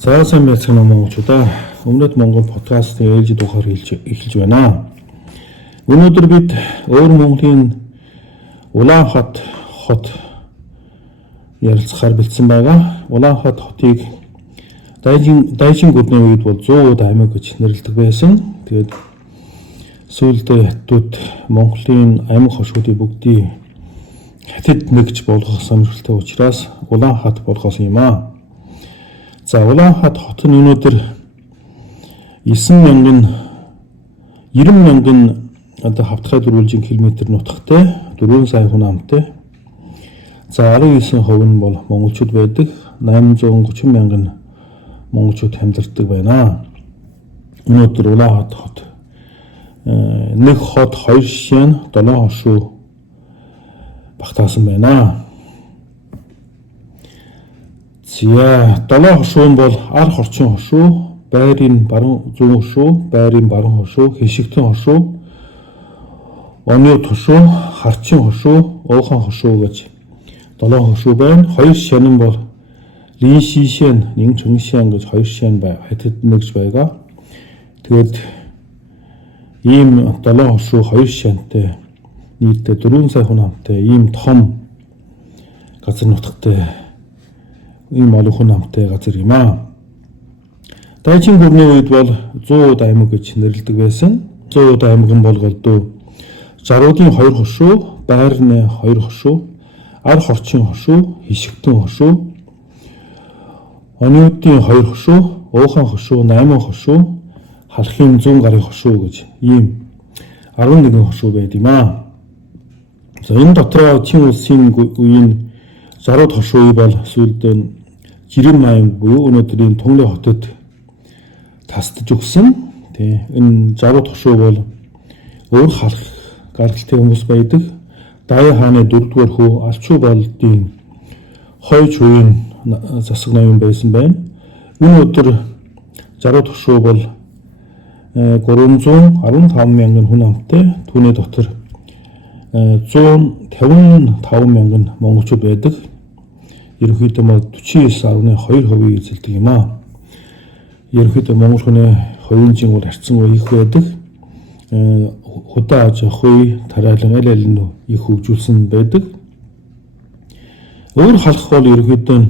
За сайн байцгаана монголчуудаа. Өмнөд Монгол подкастын ээлжид ухаар эхэлж байна. Өнөөдөр бид өөр Монголын Улаанбаатар хот ярилцахаар бэлдсэн байгаа. Улаанбаатар хотыг дайчин гүрний үед бол 100 аймаг гэж нэрлэдэг байсан. Тэгээд сүүлдээ хятадууд Монголын аймаг хошуудыг бүгдийг хятад нэгж болгох сонирхолтой учраас Улаанбаатар болгосон юм аа. За Улаанбаатар хот нь өнөөдөр 90 мянган одоо хавтгай дөрвөлжин километр нутагтай 4 сая хүн амтай. За 19% нь бол монголчууд байдаг. 830 мянган монголчууд амьдардаг байна. Өнөөдөр Улаанбаатар хот нэг хот 2 шишээ 7 хошуу багтаасан байна. За 7 хошуу нь бол ар хорчин хошуу, байрын баруун зүүн хошуу, байрын баруун хошуу, хишигтэн хошуу, ониуд хошуу, харчин хошуу, уухан хошуу гэж 7 хошуу байна. 2 шишээ нь бол лин шишээ, нэг чөngшэн гэж 2 шишээ бай. Хятад нэгж байгаа. Тэгээд ийм 7 хошуу 2 шишээтэй нийтдээ 4 сая хүн амтай ийм том газар нутагтай ийм олон хүн амтай газар юм аа. Дайчин гүрний үед бол 100 аймаг гэж нэрлэдэг байсан. 100 аймаг нь болголдөө жаруудын 2 хошуу, байрны 2 хошуу, ар хорчин хошуу, хишигтэн хошуу, ониудын 2 хошуу, уухан хошуу, 8 хошуу, халахын 100 гарын хошуу гэж ийм 11 хошуу байд юм аа. За энэ дотроо Чин улсын үеийн жарууд хошуу бол сүүлдээ Жирийн аймаг буюу өнөөдрийн Тунгалин хотод тасдж өгсөн. Тэ энэ жарууд хошуу бол өөр халах гаргалтай хүмүүс байдаг. Дайя хааны 4-р хүү Алчуу болдын хойч үеийн засаг ноён байсан байна. Өнөөдөр жарууд хошуу бол 315 мянган хүн амтай. Түүний дотор 155 мянган монголчууд байдаг. Ерөнхийдөө 49.2% эзэлдэг юм аа. Ерөнхийдөө монгол хүний хувийн жин бол харьцангуй их байдаг. Худаа аж ахуй, тариалан аль нь их хөгжүүлсэн байдаг. Өөр халах бол ерөнхийдөө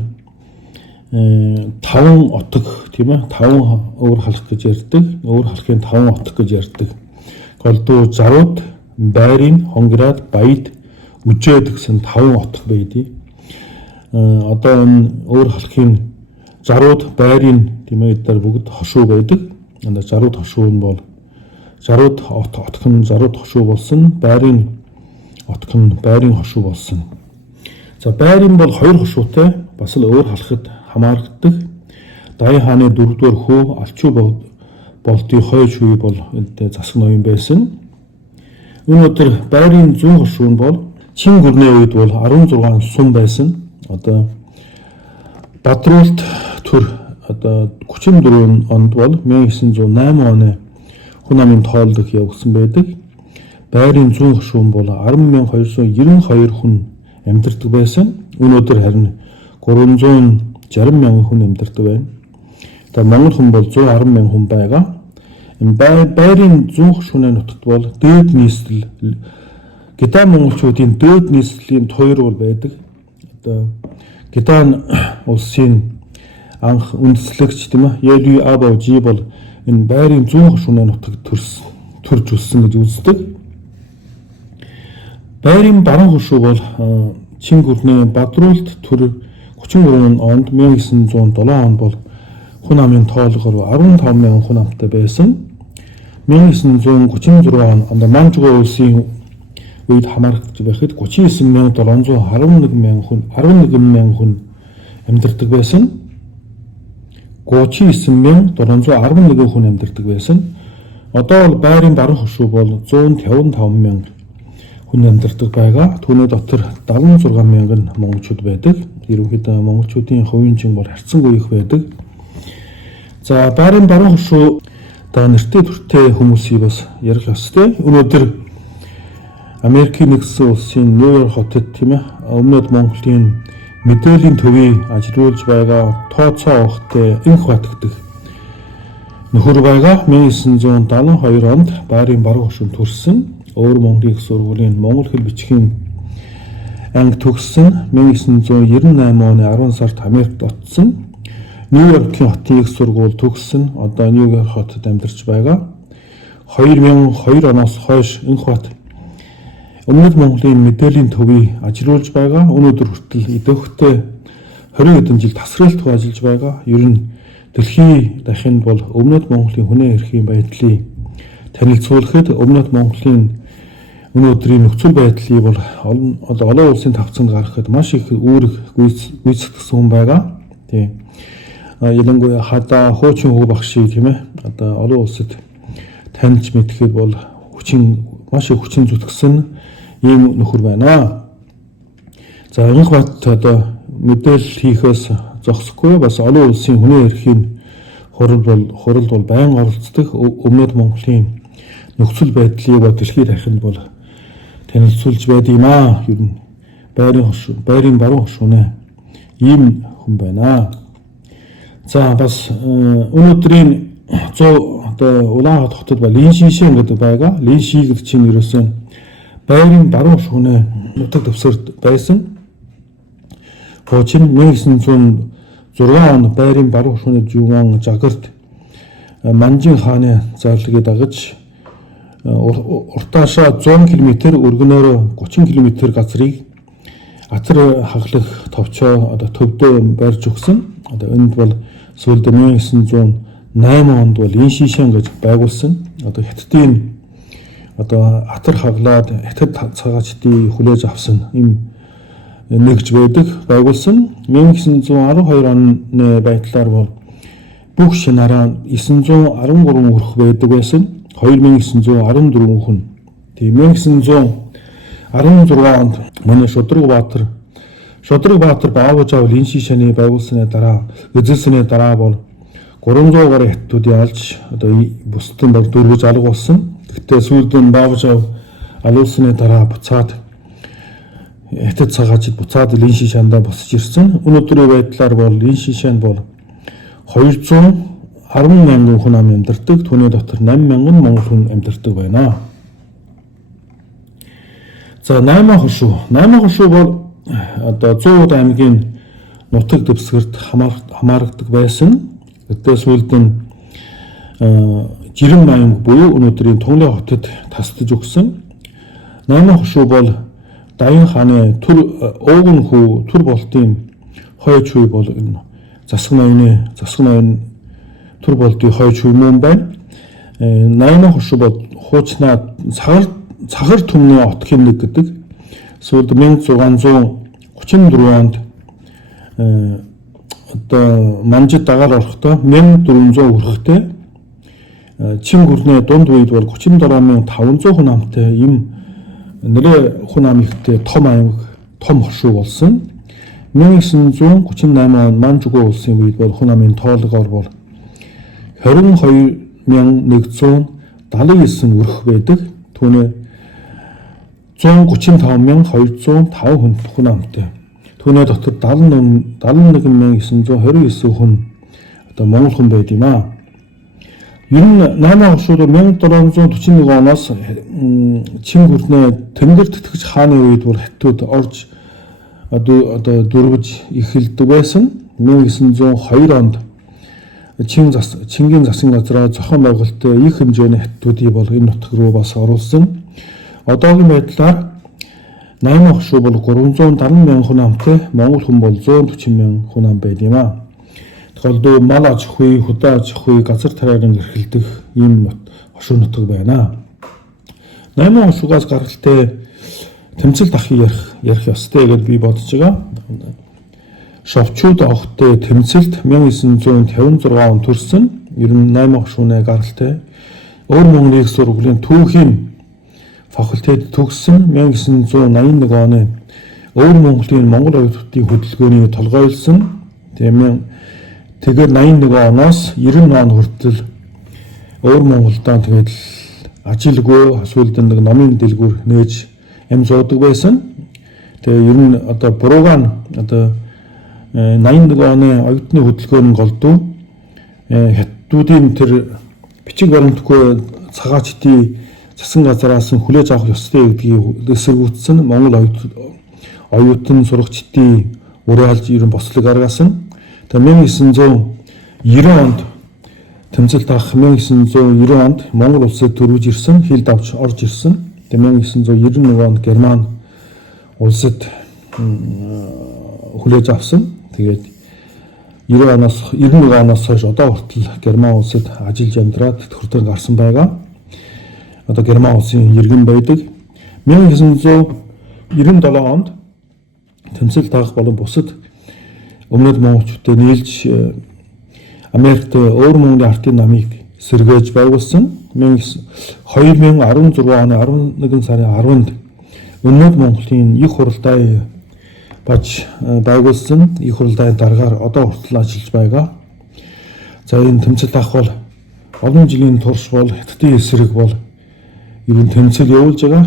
5 отог тийм ээ 5 өөр халах гэж ярьдаг. Өөр халахын 5 отог гэж ярьдаг. Голдуу жарууд, байрын, хонграад, баяд, үжээд гэсэн 5 отог байдаг. Одоо энэ өөр халахын жарууд, байрын тийм ээ эдгээр бүгд хошуу байдаг. Энэ жарууд хошуу нь бол жарууд отох нь жарууд хошуу болсон, байрын отох нь байрын хошуу болсон. За байрын бол 2 хошуутай бас л өөр халахад хамаардаг. Дайя хааны 4-р хүү Алчуу болдын хойч үе бол энэ засаг ноён байсан. Өнөөдөр байрын 100 хошуу нь бол Чин гүрний үед бол 16 сум байсан. Одоо Бадруулт төр одоо 34 онд бол 1908 оны хүн амын тооллог явуулсан байдаг. Байрын 100 хошуу бол 10,292 хүн амьдардаг байсан. Өнөөдөр харин 360 мянган хүн амьдардаг байна. Одоо монгол хүн бол 110 мянган хүн байгаа. Байрын 100 хошууны нутагт бол дээд нийслэл Гидан монголчуудын дээд нийслэлийн туйр байдаг. Одоо Гидан улсын анх үндэслэгч тийм ээ Яли Абожи бол энэ байрын 100 хошууны нутагт төрж өссөн гэж үздэг. Байрын баруун хошуу бол Чин гүрний Бадруулт төр 33 онд 1907 онд бол хүн амын тоолгоор 15 мянган хүн амтай байсан. 1936 онд Манжугу улсын үед хамаарч байхад 39,711 мянган хүн амьдардаг байсан. 39,711 хүн амьдардаг байсан. Одоо бол байрын баруун хошуу бол 155 мянган хүн амьдардаг байгаа. Түүний дотор 76 мянган монголчууд байдаг. Ерөнхийдөө монголчуудын хувийн жин бол харьцангуй их байдаг. За байрын баруун хошуу одоо нэртэй төртэй хүмүүсийг бас ярих ёстой. Өнөөдөр Америкийн нэгдсэн улсын Нью-Йорк хотод тийм ээ өмнөд Монголын мэдээллийн төвийг ажилуулж байгаа тооцоо ухтай инх батгдаг нөхөр байгаа. 1972 онд байрын баруун хошуунд төрсөн. Өөр Монголын их сургуулийн монгол хэл бичгийн анги төгссөн. 1998 оны 10 сард Америкт очсон. Нью-Йоркийн хотын их сургууль төгссөн. Одоо Нью-Йорк хотод амьдарч байгаа. 2002 оноос хойш инх бат Өмнөд Монголын мэдээллийн төвийг ажилуулж байгаа. Өнөөдөр хүртэл идэвхтэй 20 хэдэн жил тасралтгүй ажиллаж байгаа. Ер нь дэлхийн дахинд бол Өмнөд Монголын хүнээ эрхийн байдлыг танилцуулахад Өмнөд Монголын өнөөдрийн нөхцөл байдлыг бол олон улсын тавцанд гаргахад маш их үүрэг гүйцэтгэсэн хүн байгаа. Тийм. Ялангуяа хадаа хуучин хүү багшийг тийм ээ. Одоо олон улсад таньж мэдхэд бол маш их хүчин зүтгэсэн ийм нөхөр байна. За инх бат одоо мэдээлэл хийхээс зогсохгүй бас олон улсын хүнээ эрхийн хуралд бол байнга оролцдог. Өмнөд Монголын нөхцөл байдлыг дэлхийн дахинд бол танилцуулж байдаг юм аа. Ер нь байрын баруун хошуунаа ийм хүн байна. За бас өнөөдрийн 100 одоо Улаанбаатар хотод Лин Шишэн гэдэг байгаа. Лин Ши гэдэг чинь ерөөсөн байрын баруун хошуунаа нутаг дэвсгэрт байсан. Хочин 1906 онд байрын баруун хошууны Жуван Жагарт Манжин хааны зарлигийг дагаж уртаашаа 100 км өргөнөөр 30 км газрыг атар хаглах товчоо одоо төвдөө барьж өгсөн. Одоо энд бол сүүлд 1908 онд бол Лин Шишэн гэж байгуулсан. Одоо хятадын одоо атар хаглаад хятад цагаачдын хүлээж авсан юм нэгж байдаг байгуулсан. 1912 оны байдлаар бол бүх шинараа 913 хүрэх байдаг байсан. 2914 хүн. Тийм 1916 онд манай Шудраг Баатар Баавжаа Лин Шишэний байгуулсаны дараа эзэлсэний дараа бол 300 гаруй хятадуудыг алж одоо бусдын бол дөрвөж алга болсон. Гэхдээ сүүлд нь Баавжаа алуулсаны дараа буцаад хятад цагаачид буцаад Лин Шишэндээ босч ирсэн. Өнөөдрийн байдлаар бол Лин Шишэнд бол 210 мянган хүн ам амьдардаг. Түүний дотор 8 мянган монгол хүн амьдардаг байна. За 8 хошуу бол одоо 100 аймгийн нутаг дэвсгэрт хамаардаг байсан. Гэтэл сүүлд нь Жирэн аймаг буюу өнөөдрийн Тунгалин хотод тасдаж өгсөн. 8 хошуу бол Даян хааны ууган хүү Түр болтын хойч хүй бол энэ засаг ноёны Түр болтын хойч хүй мөн байна. 8 хошуу бол хуучнаа цагар түмний отгийн нэг гэдэг. Сүүлд 1634 онд одоо Манжид дагаар орохдоо 1400 хүрэхтэй Чин гүрний дунд үед бол 37500 хүн амтай юм нэрээ хүн ам ихтэй том аймаг том хошуу болсон. 1938 он Манжугу улсын үед бол хүн амын тоолгоор бол 22179 өрх байдаг. Түүний 135,205 хүн амтай. Түүний дотор 71929 хүн одоо монгол хүн байд юм аа. Ер нь 8 хошууд 1741 оноос Чин гүрний Тэнгэр тэтгэж хааны үед бол хятад орж одоо дөрвөж эхэлдэг байсан. 1902 онд Чингийн засгийн газраа зохион байгуулалттай их хэмжээний хятадуудыг бол энэ нутаг руу бас оруулсан. Одоогийн байдлаар 8 хошуу бол 370 мянган хүн амтай, монгол хүн бол 140 мянган хүн ам байд юм аа. Тухайлбал мал аж ахуй, худаа аж ахуй, газар тариалан эрхэлдэх ийм хошуу нутаг байна. 8 хошуугаас гаралтай тэмцэл дахин ярих ёстой гэж би бодож байгаа. Шовчууд огттой тэмцэлт 1956 онд төрсөн. Ер нь 8 хошууны гаралтай Өөр Монголын их сургуулийн түүхийн факультет төгссөн. 1981 оны Өөр Монголын Монгол оюутнуудын хөдөлгөөний толгойлсон. Тэгээд 81 оноос 90 он хүртэл Өөр Монголдоо тэгээд ажилгүй сүүлд нэг номын дэлгүүр нээж ям суудаг байсан. Тэгээ ер нь одоо буруугаан одоо 81 оны оюутны хөдөлгөөн голдуу хятадуудын тэр бичиг баримтгүй цагаач хэдий засгийн газараас хүлээж авах ёстой гэдгийг эсэргүүцсэн Монгол оюутан сурагчдын уриалж ерөн бослог гаргасан. Тэгээ 1990 онд тэмцэлт авах 1990 онд Монгол улсад төрөж ирсэн, хил давж орж ирсэн. Тэгээ 1991 онд Герман улсад хүлээж авсан. Тэгээд 91 оноос хойш одоо хүртэл Герман улсад ажиллаж амьдраад төртөө гарсан байгаа. Одоо Герман улсын иргэн байдаг. 1997 онд тэмцэлт авах болон бусад өмнөд монголчуудад нийлж Америкт өөр Монголын ардын намыг сэргээж байгуулсан. 2016 оны 11 сарын 10-нд өмнөд Монголын их хуралдай баж байгуулсан. Их хуралдайн дараагаар одоо хүртэл ажиллаж байгаа. За энэ тэмцэлт авах бол олон жилийн турш бол Хятадын эсрэг бол ерөн тэмцэл явуулж байгаа.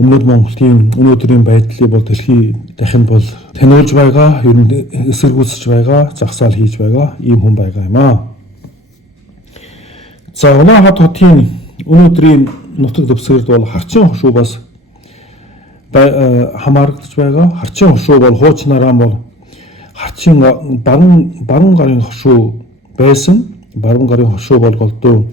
Өмнөд Монголын өнөөдрийн байдлыг бол дэлхийн дахинд бол таниулж байгаа, ерөн эсэргүүцэж байгаа, загсаал хийж байгаа ийм хүн байгаа юм аа. За Улаанхад хотын өнөөдрийн нутаг дэвсгэрт бол харчин хошуу бас хамаарагдж байгаа. Харчин хошуу бол хуучнараа бол харчин баруун гарын хошуу байсан. Баруун гарын хошуу бол голдуу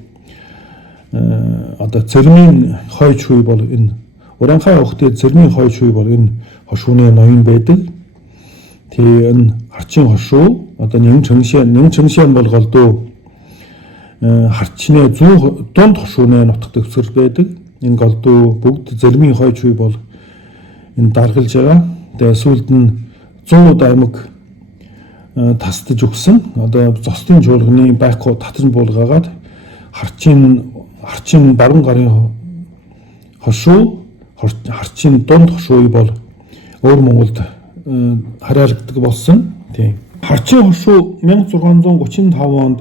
одоо цэрмийн хойч хуй бол энэ Уранхай хотын цэрмийн хойч хуй бол энэ хошууны ноён байдаг. Тэгээ энэ харчин хошуу одоо Нэн Чангшин бол голдуу харчны дунд хошууны нутаг дэвсгэр байдаг. Энэ голдуу бүгд цэрмийн хойч хуй бол энэ даргалж байгаа. Тэгээ сүүлд нь 100 аймаг тасдаж өгсөн. Одоо зостын чуулганы байхгүй татан буулгаагаад харчин баруун гарын хошуу, харчин дунд хошуу бол өөр Монголд хараалагддаг болсон. Тийм. Харчин хошуу 1635 онд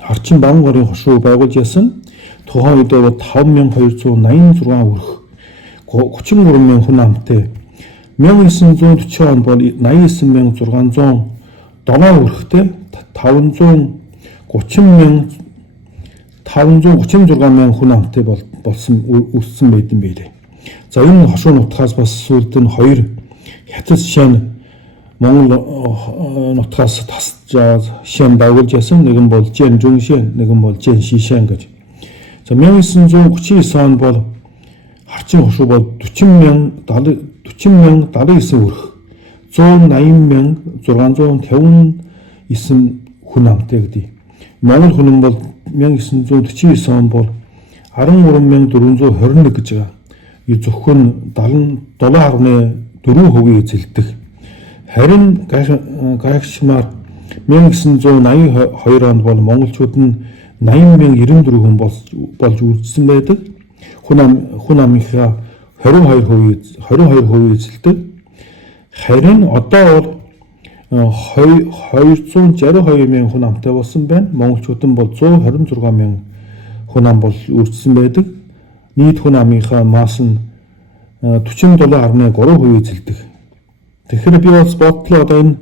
харчин баруун гарын хошуу байгуулж ясан. Тухайн үед бол 5286 өрх 33000 хүн амтай. 1940 онд бол 89607 өрхтэй 536,000 хүн амтай болсон үлдсэн байдсан байлээ. За энэ хошуу нутгаас бас сүүлд нь хоёр хятад шин Монгол нутгаас тасж шин байгуулж ясан. Нэг нь бол Жэн Жуншин, нэг нь бол Жэн Шишэн гэж. За 1939 онд бол харчин хошуу бол 40,079 өрх 180,659 хүн амтай гэдэг. Монгол хүн бол 1949 он бол 13,421 гэж байгаа. И зөвхөн 77.4% эзэлдэг. Харин гайхшмаар 1982 онд бол монголчууд нь 80,094 хүн болж үлдсэн байдаг. Хүн амынхаа 22% эзэлдэг. Харин одоо бол 262,000 хүн амтай болсон байна. Монголчууд нь бол 126,000 хүн ам бол үлдсэн байдаг. Нийт хүн амынхаа мас нь 47.3% эзэлдэг. Тэгэхээр би бас бодлоо одоо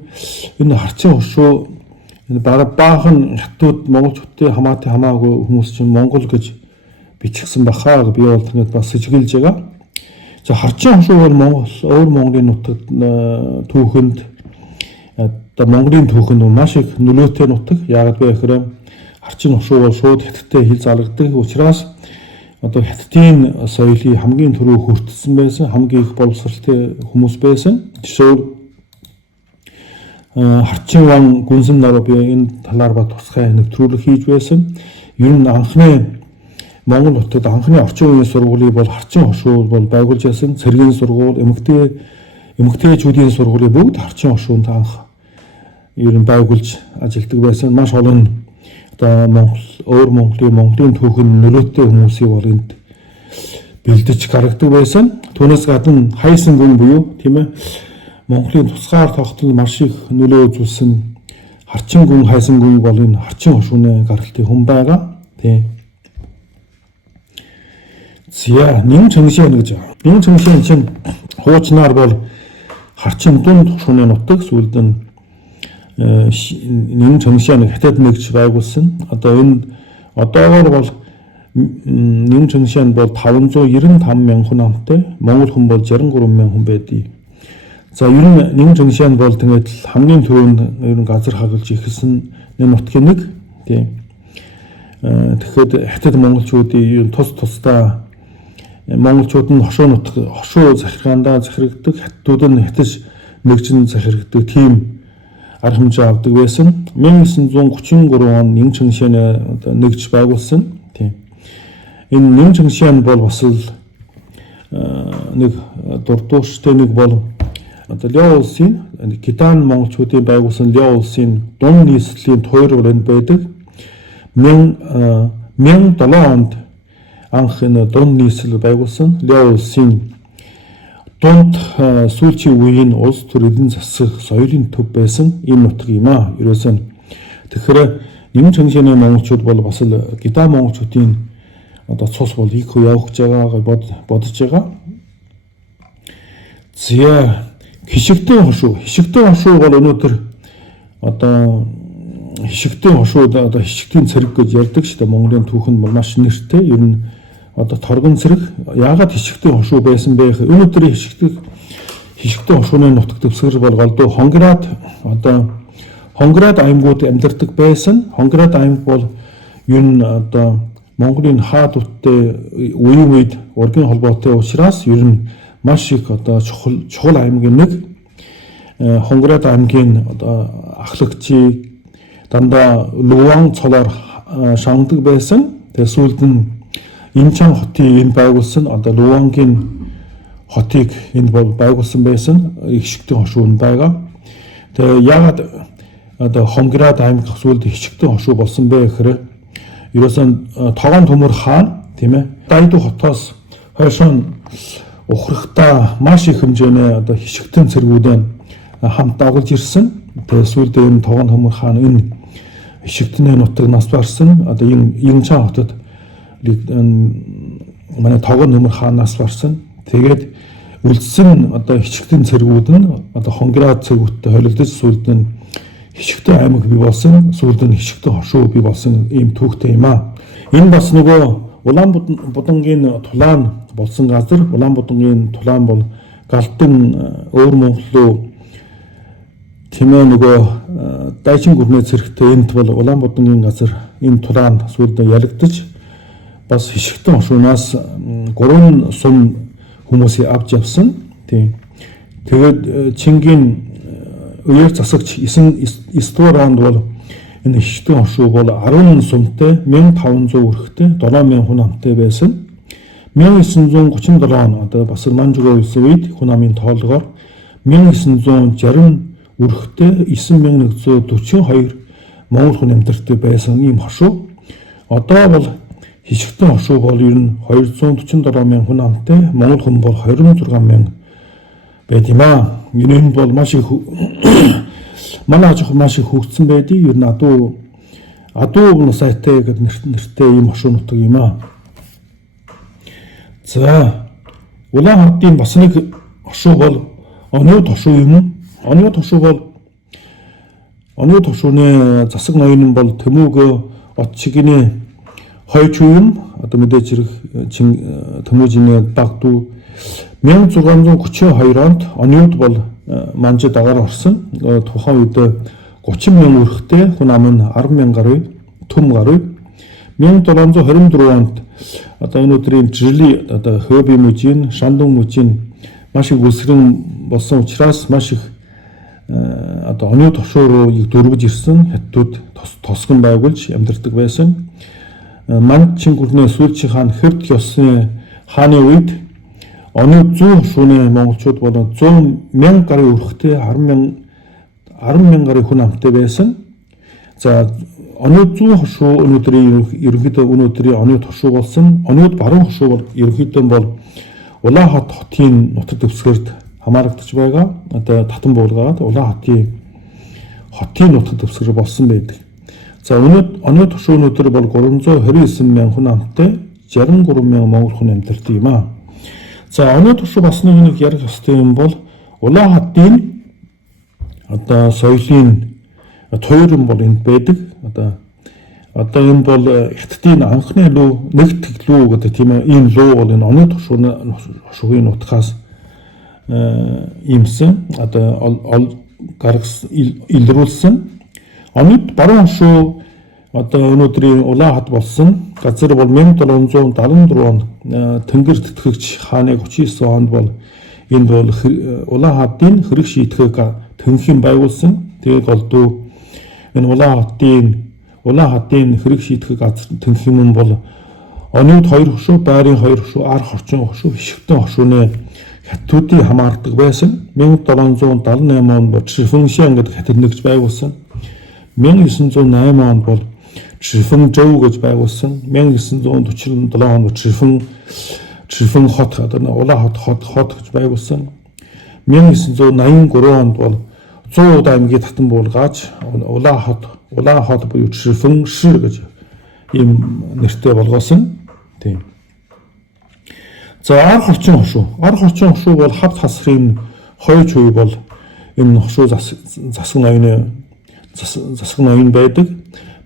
энэ харчин хошуу энэ баахан хятад монголчуудын хамаагүй хүмүүс чинь Монгол гэж бичгсэн бахаа би бол тэгээд бас сэжгэлж байгаа. За харчин хошуу бол өөр Монголын нутагт түүхэнд одоо Монголын түүхэнд маш их нөлөөтэй нутаг. Яагаад вэ гэхээр харчин хошуу бол шууд хятадтай хил залгадаг учраас одоо хятадын соёлын хамгийн түрүү хүртсэн байсан, хамгийн их боловсралтай хүмүүс байсан. Жишээлбэл харчин ван гүнсэн наруу би энэ талаар ба тусгай нэвтрүүлэг хийж байсан. Ер нь анхны Монгол хотод анхны орчин үеийн сургуулийг бол харчин хошуу бол байгуулж ясан. Цэргийн сургууль, эмэгтэйчүүдийн сургуулийг бүгд харчин хошуунд анх ер нь байгуулж ажилладаг байсан. Маш олон одоо өөр Монголын түүхэн нөлөөтэй хүмүүсийг бол энд бэлдэж гаргадаг байсан. Түүнээс гадна хайсан гүн буюу тийм ээ Монголын тусгаар тогтол маш их нөлөө үзүүлсэн харчин гүн хайсан гүн бол энэ харчин хошууны гаргалтын хүн байгаа. Тийм. За Нэн Чангшин гэж байна. Нэн Чангшин чинь хуучнаар бол харчин дунд шууны нутаг сүүлд нь нэгэн Чонгшааныг хятад нэгж байгуулсан. Одоо энэ одоогоор бол нэгэн Чонгшаан бол 595 мянган хүн амтай, монгол хүн бол 63 мянган хүн байдгийг. За ер нь нэгэн Чонгшаан бол тэгээд хамгийн түрүүнд ер нь газар хагалж ихсэн нутгийн нэг тийм. Тэгэхээр хятад монголчуудын тусдаа монголчууд нь хошуу захиргаандаа захирагддаг, хятадууд нь хятаж нэгжин захирагддаг тийм арга хэмжээ авдаг байсан. 1933 он нэгэн Чонгшаан одоо нэгж байгуулсан. Тийм. Энэ нэгэн Чонгшаан бол бас л нэг дурдууштай нэг бол одоо Ляо улсын Китаан монголчуудын байгуулсан Ляо улсын дунд нийслэлийн туйр өрөөнд байдаг. 1007 онд анх энэ дунд нийслэл байгуулсан Ляо улсын дунд сүүлчийн үеийн улс төр эдийн засаг соёлын төв байсан ийм нутаг юм аа. Ерөөсөн тэгэхээр нэгэн Чонгшааны монголчууд бол бас л Китаан монголчуудын одоо цус бол их явж байгааг бодож байгаа. За хишигтэн хошуу бол өнөөдөр одоо хишигтэн хошууд одоо хишигтэн цэрэг гэж ярьдаг шүү дээ. Монголын түүхэнд бол маш нэртэй. Ер нь одоо торгон цэрэг яагаад хишигтэн хошуу байсан бэ гэхээр өнөөдөр хишигтэн хошууны нутаг дэвсгэр бол голдуу Хонград аймагуд амьдардаг байсан. Хонград аймаг бол ер нь одоо Монголын хаад уттай үеийн үед ургийн холбоотой учраас ер нь маш их одоо чухал аймгийн нэг. Хонград аймгийн одоо ахлагчийг дандаа Луван цолоор шанадаг байсан. Тэгээ сүүлд нь Инчан хотыг энэ байгуулсан. Одоо Лувангийн хотыг энд бол байгуулсан байсан. Хишигтэн хошуу нь байгаа. Тэгээ яагаад одоо Хонград аймаг сүүлд хишигтэн хошуу болсон бэ гэхээр ерөөсөн Тогон төмөр хаан тийм ээ Дайду хотоос хойшоо ухрахтаа маш их хэмжээний одоо хишигтэн цэргүүдэн хамт дагуулж ирсэн. Тэгээ сүүлд энэ Тогон төмөр хаан энэ хишигтний нутаг нас барсан. Одоо Инчан хотод манай Тогон төмөр хаанаас барсан. Тэгээд үлдсэн одоо хишигтэн цэргүүд нь одоо Хонград цэргүүдтэй холилдож сүүлд нь хишигтэн аймаг бий болсон. Сүүлд нь хишигтэн хошуу бий болсон ийм түүхтэй юм аа. Энэ бас нөгөө Улаанбудангийн тулаан болсон газар. Улаанбудангийн тулаан бол Галдан өвөр Монгол руу тэмээ нөгөө дайчин гүрний цэрэгтэй энд бол Улаанбудангийн газар энэ тулаан сүүлд ялагдаж бас хишигтэн хошуунаас 3 сум хүмүүсийг авч явсан. Тийм. Тэгээд Чингийн үеэр засагч Истуранд бол энэ хишигтэн хошуу бол 10 сумтай 1500 өрхтэй 7000 хүн амтай байсан. 1937 он одоо бас Манжуруу улсын үед хүн амын тоолгоор 1960 өрхтэй 9142 монгол хүн амьдардаг байсан ийм хошуу. Одоо бол хишигтэн хошуу бол ер нь 247 мянган хүн амтай, монгол хүн бол 26 мянган байд юм аа. Энэ бол маш их манай аж ахуй маш их хөгжсөн байдгийг ер нь адуу сайтай гэдэг нэртэй ийм хошуу нутаг юм аа. За Улаанбаатарын бас нэг хошуу бол Ониуд хошуу юм. Ониуд хошуу бол Ониуд хошууны засаг ноён бол Төмөөгөө от чигэний хойч юм. Одоо мэдээж хэрэг Төмөөжиний дагдуу 1632 онд Ониуд бол манжид агаар орсон. Тухайн үед 30 мянган өрхтэй хүн ам нь 10 мянган гаруй төм гаруй. 1724 онд одоо өнөөдрийн Жирли одоо Хөби мужийн, Шандун мужийн маш их үлсгэн болсон учраас маш их одоо Ониуд хошуу руу дөрвөж ирсэн хятадууд тосгон байгуулж амьдардаг байсан. Манчин гүрний сүүлчийн хаан Херт ёсны хааны үед Ониуд 100 хошууны монголчууд болон 100 мянган гаруй өрхтэй 10 мянган гаруй хүн амтай байсан. За Ониуд 100 хошуу ерөнхийдөө өнөөдрийн Ониуд хошуу болсон. Ониуд баруун хошуу бол ерөнхийдөө бол Улаанхот хотын нутаг дэвсгэрт хамаарагдаж байгаа. Одоо татан буулгаад Улаанхотын нутаг дэвсгэр болсон байдаг. За Ониуд хошуу өнөөдөр бол 329 мянган хүн амтай, 63 мянган монгол хүн амьдардаг юм аа. За Ониуд хошуу бас нэг ярих ёстой юм бол Улаан хотын одоо соёлын туйран бол энд байдаг. Одоо энэ бол хятадын анхны луу нэгтгэл лүү гэдэг тийм ээ. Ийм луу бол энэ оны хошуугийн нутгаас иймсэн одоо гаргасан илрүүлсэн. Онод баруун хошуу одоо өнөөдрийн Улаан хот болсон газар бол 1774 онд Тэнгэр тэтгэгч хааны 39 онд бол энд бол Улаан хотын хэрэг шийтгэх тэнхим байгуулсан. Тэгээд голдуу энэ Улаан хотын хэрэг шийтгэх газар тэнхим нь бол онод 2 хошуу, байрын 2 хошуу, ар хорчин хошуу, хишгтэн хошууны хятадуудыг хамаардаг байсан. 1778 онд бол Чжифэншэн гэдэг хятад нэгж байгуулсан. 1908 онд бол Чжифэнжоу гэж байгуулсан. 1947 онд Чжифэн хот одоо Улаан хот гэж байгуулсан. 1983 онд бол 100 удаа аймгийн татан буулгаж Улаан хот буюу Чжифэнши гэж ийм нэртэй болгоосон. Тийм. За ар хорчин хошуу бол хавд хасрын хойч үе бол энэ хошуу засаг ноён байдаг.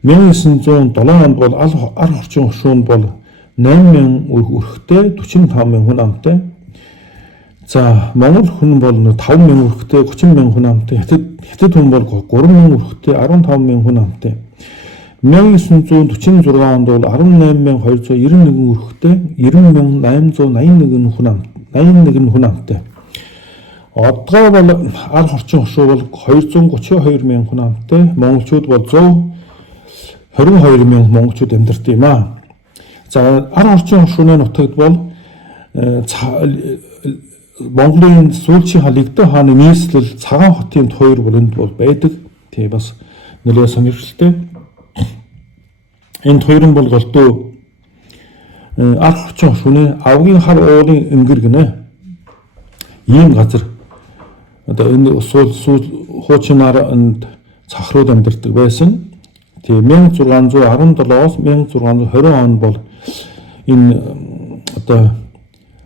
1907 онд бол ар хорчин хошуунд бол 8000 өрхтэй 45000 хүн амтай. За Монгол хүн бол 5000 өрхтэй 30000 хүн амтай. Хятад хүн бол 3000 өрхтэй 15000 хүн амтай. 1946 онд бол 18291 өрхтэй 90881 хүн амтай. Одоо бол ар хорчин хошуу бол 232,000 хүн амтай. Монголчууд бол 122,000 монголчууд амьдардаг юм аа. За ар хорчин хошууны нутагт бол Монголын сүүлчийн халигдсан хааны нийслэл Цагаан хотын туйр бүлэнд бол байдаг. Тэгээ бас нэлээд сонирхолтой. Энэ туйран бол голдуу ар хорчин хошууны авгийн хар уулын өнгөр гинэ. Ийм газар одоо энэ хуучин наранд цахрууд амьдардаг байсан. Тэгээ 1617-оос 1620 он бол энэ одоо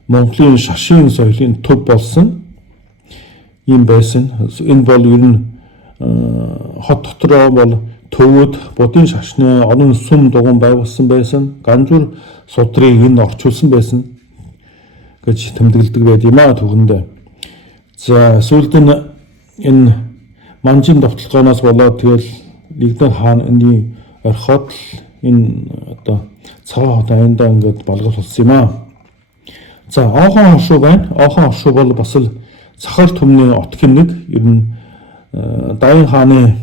Монголын шашин соёлын төв болсон юм байсан. Энэ бол ер нь хот дотроо бол төвөд будын шашны онон сүм дугуун байгуулсан байсан. Ганжуур судрыг энэ орчуулсан байсан гэж тэмдэглэдэг байд юм аа түүхэндээ. За сүүлд нь энэ манжин довтлогоноос болоод тэгэл Нэгдэн хаан энэ орхиод энэ одоо Цагаан хот аяндаа ингээд болгол болсон юм аа. За Охон хошуу байна. Охон хошуу бол бас л Сахар түмний отгын нэг ер нь Даян хааны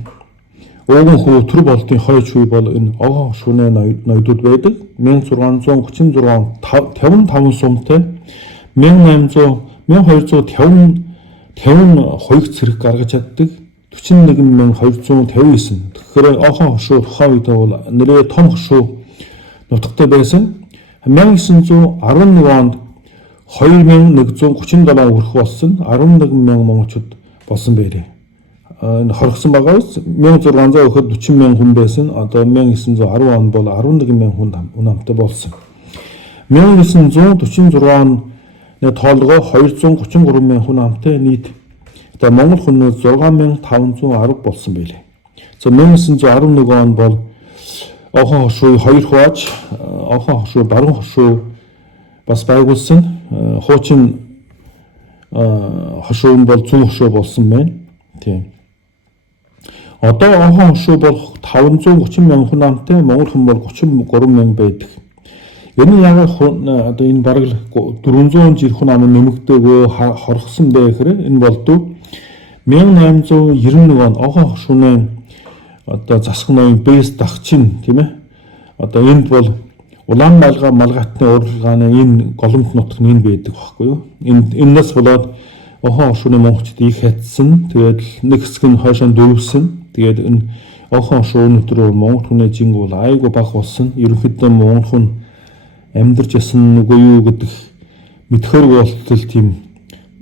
ууган хүү төр болтын хойч үе бол энэ Охон хошууны ноёдууд байдаг. 1636 онд 55 сумтай 1250 хоёрт цэрэг гаргаж чаддаг. 41259. Тэгэхээр Охон хошуу тухайн үед бол нэлээд том хошуу нутагтай байсан. 1911 онд 2137 хүрэх болсон 11,000 монголчууд болсон байлээ. Энэ хоригсон байгаа үс 1600 өгөхөд 40,000 хүн байсан. Одоо 1910 он бол 11,000 хүн амтай болсон. 1946 он тоолгоо 233,000 хүн амтай нийт одоо монгол хүн 6,510 болсон байлээ. За 1911 он бол Охон хошуу хоёр хувааж Охон хошуу баруун хошуу бас байгуулсан. Хуучин хошуу бол зүүн хошуу болсон байна. Тийм. Одоо Охон хошуу бол 530,000 хүн амтай, монгол хүн бол 33,000 байдаг. Энэ яг одоо энэ бараг 400 жил хүн ам нэмэгдээгөө хорхсон бэ гэхээр энэ болдог 1891 он Охон хошууны одоо засаг ноён бэс дагчин тийм ээ. Одоо энд бол Улаан малгайтны урлагааны энэ голомт нутг нь байдаг байхгүй юу? Энэс болоод Охон хошууны монголчууд их хатсан. Тэгээд нэг хэсэг нь хойшоо дөрвсөн. Тэгээд энэ Охон хошуу өнөөдөр монгол хүний жинг бол айгүй бага болсон. Ерөнхийдөө монгол хүн амьдарч ясан үгүй юу гэдэг мэдхэрэг болтол тийм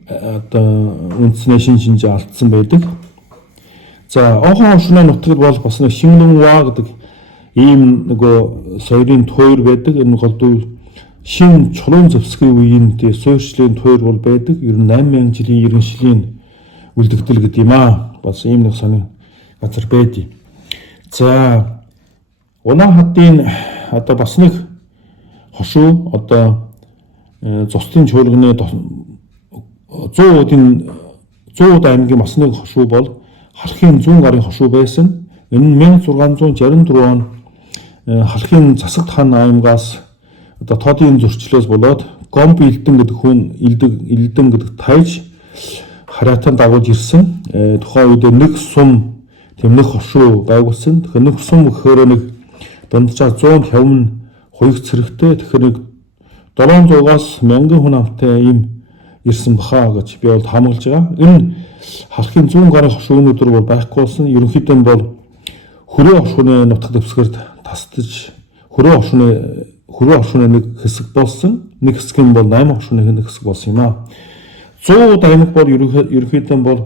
одоо үндснээ шинжээ алдсан байдаг. За Охон хошууны нутагт бол бас нэг Шинлэнхуа гэдэг ийм нөгөө соёлын туйр байдаг. Энэ голдуу шин чулуун зэвсгийн үеийн тий суурьшлийн туйр бол байдаг. Ер нь 8000 жилийн иргэншлийн үлдэгдэл гэдэг юм аа. Бас ийм нэг сонин газар байдий. За Улаанхадын одоо бас нэг хошуу одоо зустын чуулганы 100 аймгийн бас нэг хошуу бол Халахын 100 гарын хошуу байсан. Энэ нь 1664 он Халахын Засагт хаан аймгаас одоо тоодын зөрчлөөс болоод Гомб Элдэн гэдэг хүн Элдэн гэдэг тайж хараатан дагуулж ирсэн. Тухайн үед нэг сум тэмнэх хошуу байгуулсан. Тэгэхээр нэг сум гэхээр нэг дунджаа 150 хуйг цэрэгтэй. Тэгэхээр нэг 700-аас 1000 хүн амтай ийм ирсэн баха гэж би бол хамгаалж байгаа. Энэ Халахын 100 гарын хошуунуудэр бол байхгүй болсон. Ерөнхийдөө бол хөрөө хошууны нутаг дэвсгэрд тасдаж хөрөө хошууны нэг хэсэг болсон. Нэг хэсэг нь бол 8 хошууны нэг хэсэг болсон юм аа. 100 аймаг бол ерөнхийдөө бол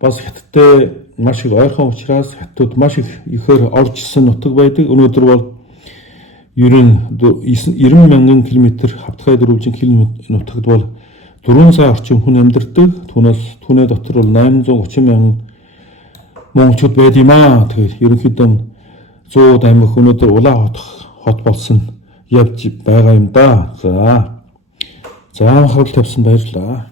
бас хятадтай маш их ойрхон учраас хятадууд маш их ихээр орж ирсэн нутаг байдаг. Өнөөдөр бол ер нь 90,000 км хавтгай дөрвөлжин км нутагт бол 4 сая орчим хүн амьдардаг. Түүний дотор бол 830,000 монголчууд байд юм аа. Тэгээд ерөнхийдөө 100 аймаг өнөөдөр Улаан хот болсон явж байгаа юм да. За анхаарал тавьсан баярлалаа.